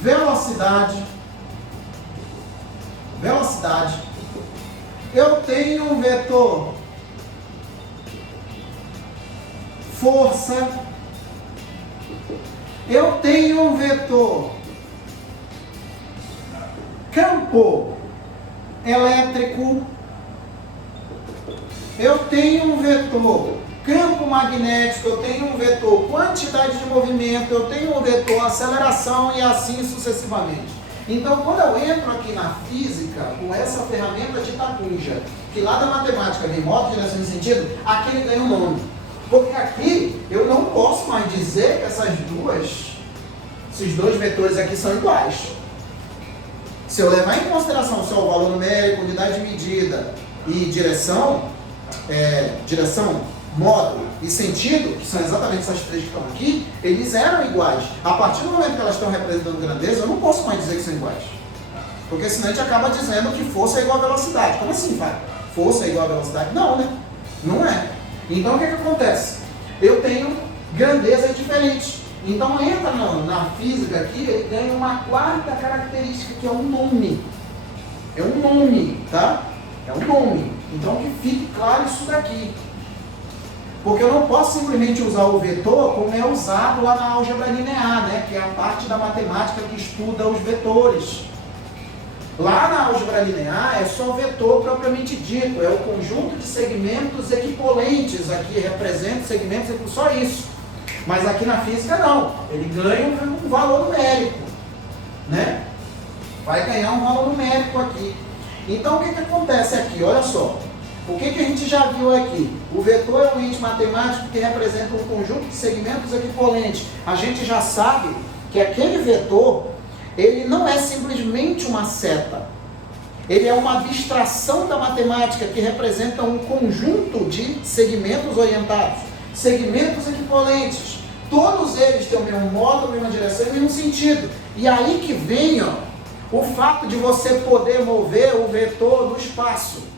Velocidade. Eu tenho um vetor. Força. Eu tenho um vetor. Campo elétrico. Eu tenho um vetor campo magnético, eu tenho um vetor quantidade de movimento, eu tenho um vetor aceleração e assim sucessivamente. Então, quando eu entro aqui na física com essa ferramenta de Takuja, que lá da matemática vem modo, direção e sentido, aqui ele ganha um nome. Porque aqui eu não posso mais dizer que esses dois vetores aqui são iguais. Se eu levar em consideração só o valor numérico, unidade de medida e direção, módulo e sentido, que são exatamente essas três que estão aqui, eles eram iguais. A partir do momento que elas estão representando grandeza, eu não posso mais dizer que são iguais. Porque senão a gente acaba dizendo que força é igual a velocidade. Como assim, vai? Força é igual a velocidade? Não, né? Não é. Então o que acontece? Eu tenho grandezas diferentes. Então entra na física aqui, ele ganha uma quarta característica, que é um nome. É um nome, tá? É um nome. Então que fique claro isso daqui. Porque eu não posso simplesmente usar o vetor como é usado lá na álgebra linear, né? Que é a parte da matemática que estuda os vetores. Lá na álgebra linear é só vetor propriamente dito, é o conjunto de segmentos equipolentes, aqui representa segmentos, só isso. Mas aqui na física não, ele ganha um valor numérico, né? Vai ganhar um valor numérico aqui. Então o que acontece aqui? Olha só. O que a gente já viu aqui? O vetor é um ente matemático que representa um conjunto de segmentos equipolentes. A gente já sabe que aquele vetor, ele não é simplesmente uma seta. Ele é uma abstração da matemática que representa um conjunto de segmentos orientados, segmentos equipolentes. Todos eles têm o mesmo modo, a mesma direção e o mesmo sentido. E aí que vem, ó, o fato de você poder mover o vetor no espaço.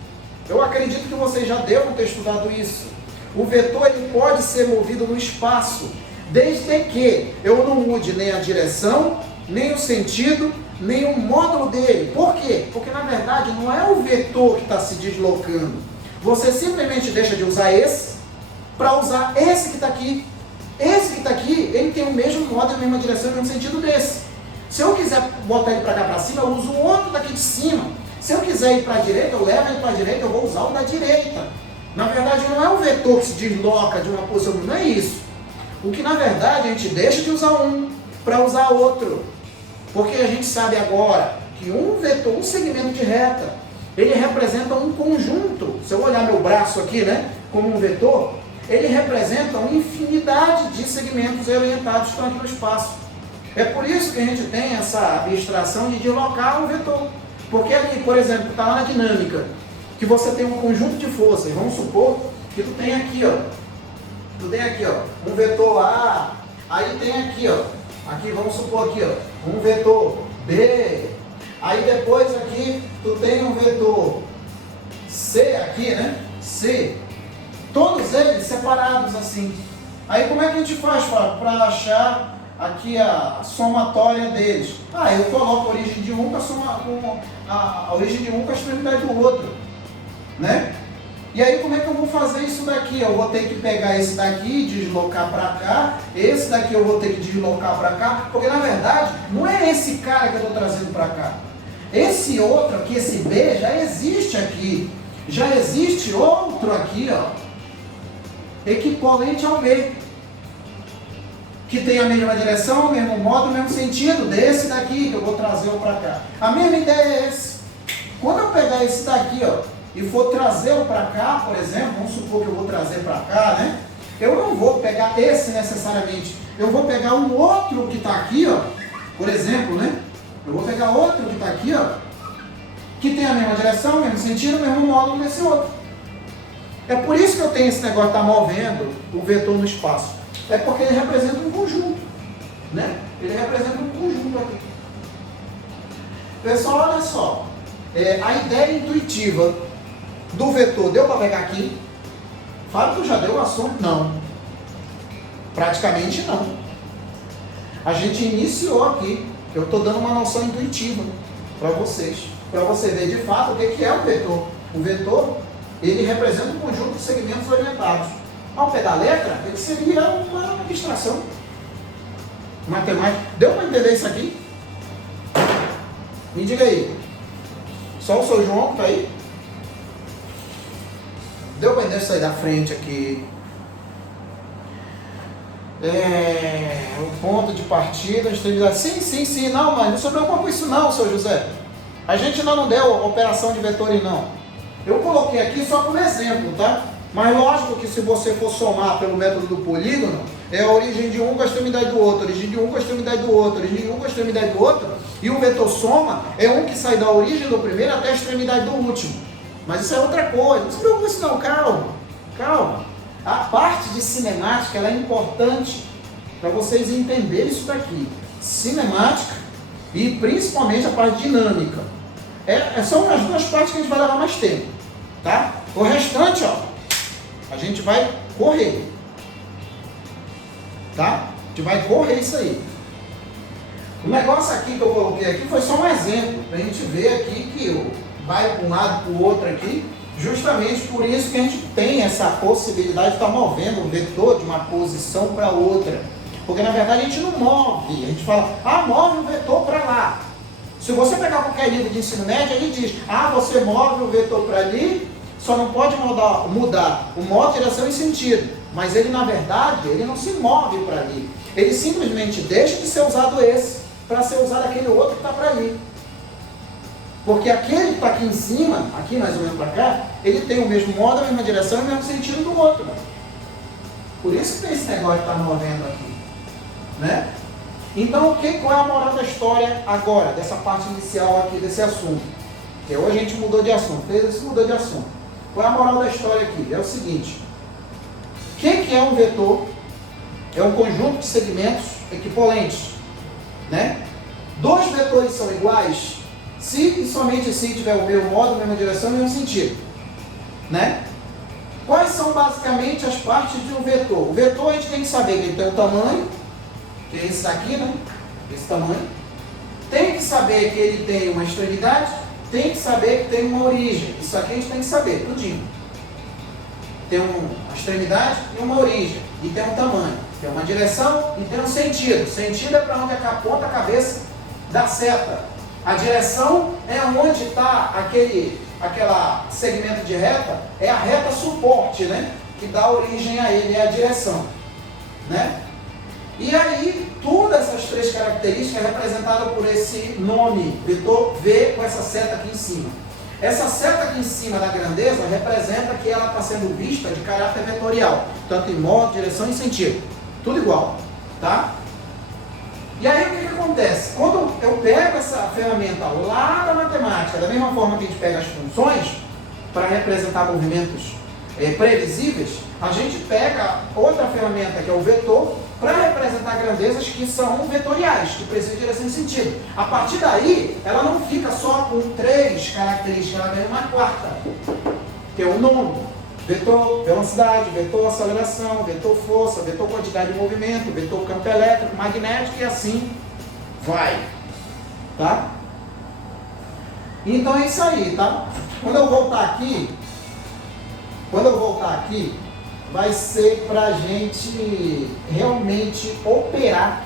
Eu acredito que vocês já devam ter estudado isso. O vetor ele pode ser movido no espaço, desde que eu não mude nem a direção, nem o sentido, nem o módulo dele. Por quê? Porque na verdade não é o vetor que está se deslocando. Você simplesmente deixa de usar esse para usar esse que está aqui. Esse que está aqui, ele tem o mesmo módulo, a mesma direção, o mesmo sentido desse. Se eu quiser botar ele para cá para cima, eu uso o outro daqui de cima. Se eu quiser ir para a direita, eu levo ele para a direita, eu vou usar o da direita. Na verdade, não é o vetor que se desloca de uma posição, não é isso. O que na verdade a gente deixa de usar um para usar outro. Porque a gente sabe agora que um vetor, um segmento de reta, ele representa um conjunto. Se eu olhar meu braço aqui, né, como um vetor, ele representa uma infinidade de segmentos orientados que estão aqui no espaço. É por isso que a gente tem essa abstração de deslocar um vetor. Porque ali, por exemplo, está lá na dinâmica, que você tem um conjunto de forças. Vamos supor que tu tem aqui, ó. Tu tem aqui, ó, um vetor A, aí tem aqui, ó. Aqui, vamos supor aqui, ó, um vetor B. Aí depois aqui, tu tem um vetor C aqui, né? C. Todos eles separados assim. Aí como é que a gente faz, Fábio, para achar aqui a somatória deles? Eu coloco a origem de um com a origem de um com a extremidade do outro, né? E aí como é que eu vou fazer isso daqui? Eu vou ter que pegar esse daqui e deslocar para cá, esse daqui eu vou ter que deslocar para cá, porque na verdade não é esse cara que eu estou trazendo para cá. Esse outro aqui, esse B, já existe aqui. Já existe outro aqui, ó, equivalente ao B, que tem a mesma direção, o mesmo modo, o mesmo sentido desse daqui que eu vou trazer para cá. A mesma ideia é esse. Quando eu pegar esse daqui, ó, e for trazê-lo para cá, por exemplo, vamos supor que eu vou trazer para cá, né? Eu não vou pegar esse necessariamente. Eu vou pegar um outro que está aqui, ó, por exemplo, né? Eu vou pegar outro que está aqui, ó, que tem a mesma direção, o mesmo sentido, o mesmo módulo desse outro. É por isso que eu tenho esse negócio de estar movendo o vetor no espaço. É porque ele representa um conjunto, né? Ele representa um conjunto aqui. Pessoal, olha só. A ideia intuitiva do vetor, deu para pegar aqui? Fábio, tu já deu o assunto? Não. Praticamente não. A gente iniciou aqui. Eu estou dando uma noção intuitiva para vocês. Para você ver de fato o que é o vetor. O vetor, ele representa um conjunto de segmentos orientados. Ao pé da letra, ele seria uma abstração. Matemática. Deu para entender isso aqui? Me diga aí. Só o seu João que está aí? Deu para entender isso aí da frente aqui? O ponto de partida, a extremidade. Sim. Não, mas não se preocupa com isso não, seu José. A gente ainda não deu operação de vetores não. Eu coloquei aqui só como exemplo, tá? Mas lógico que se você for somar pelo método do polígono, é a origem de um com a extremidade do outro, origem de um com a extremidade do outro, origem de um com a extremidade do outro, e o vetor soma é um que sai da origem do primeiro até a extremidade do último. Mas isso é outra coisa, não se preocupe com isso não, calma. A parte de cinemática ela é importante para vocês entenderem isso daqui. Cinemática e principalmente a parte dinâmica. São as duas partes que a gente vai levar mais tempo, tá? O restante, ó, a gente vai correr, tá? A gente vai correr isso aí. O negócio aqui que eu coloquei aqui foi só um exemplo, para a gente ver aqui que vai para um lado para o outro aqui, justamente por isso que a gente tem essa possibilidade de estar movendo o vetor de uma posição para outra. Porque na verdade a gente não move, a gente fala, move o vetor para lá. Se você pegar qualquer livro de ensino médio, ele diz, você move o vetor para ali, só não pode mudar o modo, direção e sentido. Mas ele na verdade, ele não se move para ali. Ele simplesmente deixa de ser usado esse, para ser usado aquele outro que está para ali. Porque aquele que está aqui em cima, aqui mais ou menos para cá, ele tem o mesmo modo, a mesma direção e o mesmo sentido do outro. Por isso que tem esse negócio de estar movendo aqui, né? Então, qual é a moral da história agora, dessa parte inicial aqui desse assunto? Porque hoje a gente mudou de assunto, fez isso, mudou de assunto. Qual é a moral da história aqui? É o seguinte, o que é um vetor? É um conjunto de segmentos equivalentes, né? Dois vetores são iguais se e somente se tiver o mesmo modo, a mesma direção e o mesmo sentido, né? Quais são basicamente as partes de um vetor? O vetor a gente tem que saber que ele tem um tamanho, que é esse daqui, né? Esse tamanho. Tem que saber que ele tem uma extremidade, tem que saber que tem uma origem. Isso aqui a gente tem que saber, tudinho. Tem uma extremidade e uma origem. E tem um tamanho. Tem uma direção e tem um sentido. Sentido é para onde aponta a cabeça da seta. A direção é onde está aquele segmento de reta, é a reta suporte, né? Que dá origem a ele, é a direção, né? E aí, todas essas três características característica é representada por esse nome, vetor V, com essa seta aqui em cima. Essa seta aqui em cima da grandeza representa que ela está sendo vista de caráter vetorial, tanto em modo, direção e sentido. Tudo igual, tá? E aí o que acontece? Quando eu pego essa ferramenta lá da matemática, da mesma forma que a gente pega as funções, para representar movimentos previsíveis, a gente pega outra ferramenta que é o vetor, para representar grandezas que são vetoriais, que precisam de direção e sentido. A partir daí, ela não fica só com 3 características, ela ganha uma quarta, que é o nome. Vetor velocidade, vetor aceleração, vetor força, vetor quantidade de movimento, vetor campo elétrico, magnético e assim vai. Tá? Então é isso aí, tá? Quando eu voltar aqui, vai ser para a gente realmente operar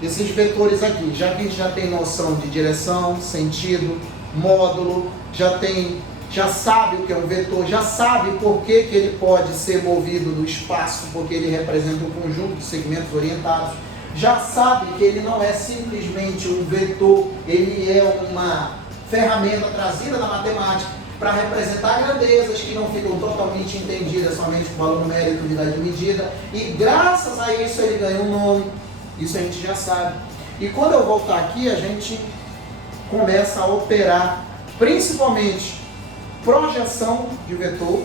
esses vetores aqui, já que a gente já tem noção de direção, sentido, módulo, já sabe o que é um vetor, já sabe por que ele pode ser movido no espaço, porque ele representa um conjunto de segmentos orientados, já sabe que ele não é simplesmente um vetor, ele é uma ferramenta trazida da matemática para representar grandezas que não ficam totalmente entendidas somente com valor numérico, unidade de medida, e graças a isso ele ganha um nome, isso a gente já sabe. E quando eu voltar aqui, a gente começa a operar principalmente projeção de vetor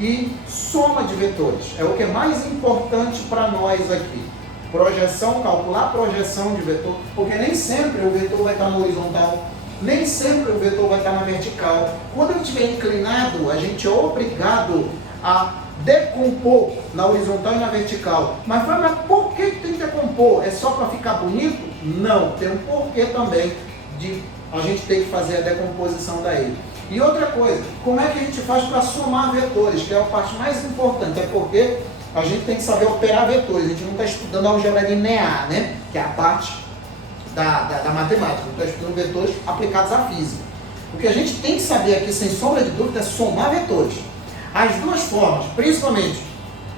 e soma de vetores. É o que é mais importante para nós aqui. Projeção, calcular a projeção de vetor, porque nem sempre o vetor vai estar no horizontal, nem sempre o vetor vai estar na vertical. Quando ele estiver inclinado, a gente é obrigado a decompor na horizontal e na vertical. Mas por que tem que decompor? É só para ficar bonito? Não, tem um porquê também de a gente ter que fazer a decomposição daí. E outra coisa, como é que a gente faz para somar vetores, que é a parte mais importante, é porque a gente tem que saber operar vetores, a gente não está estudando álgebra linear, né? Que é a parte da matemática, não está estudando vetores aplicados à física. O que a gente tem que saber aqui, sem sombra de dúvida, é somar vetores. As duas formas, principalmente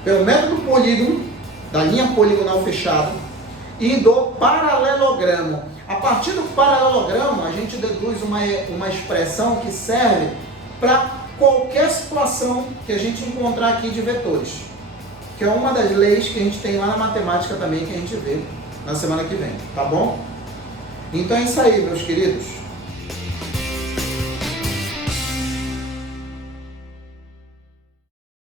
pelo método polígono, da linha poligonal fechada, e do paralelogramo. A partir do paralelogramo, a gente deduz uma expressão que serve para qualquer situação que a gente encontrar aqui de vetores, que é uma das leis que a gente tem lá na matemática também, que a gente vê na semana que vem, tá bom? Então é isso aí, meus queridos.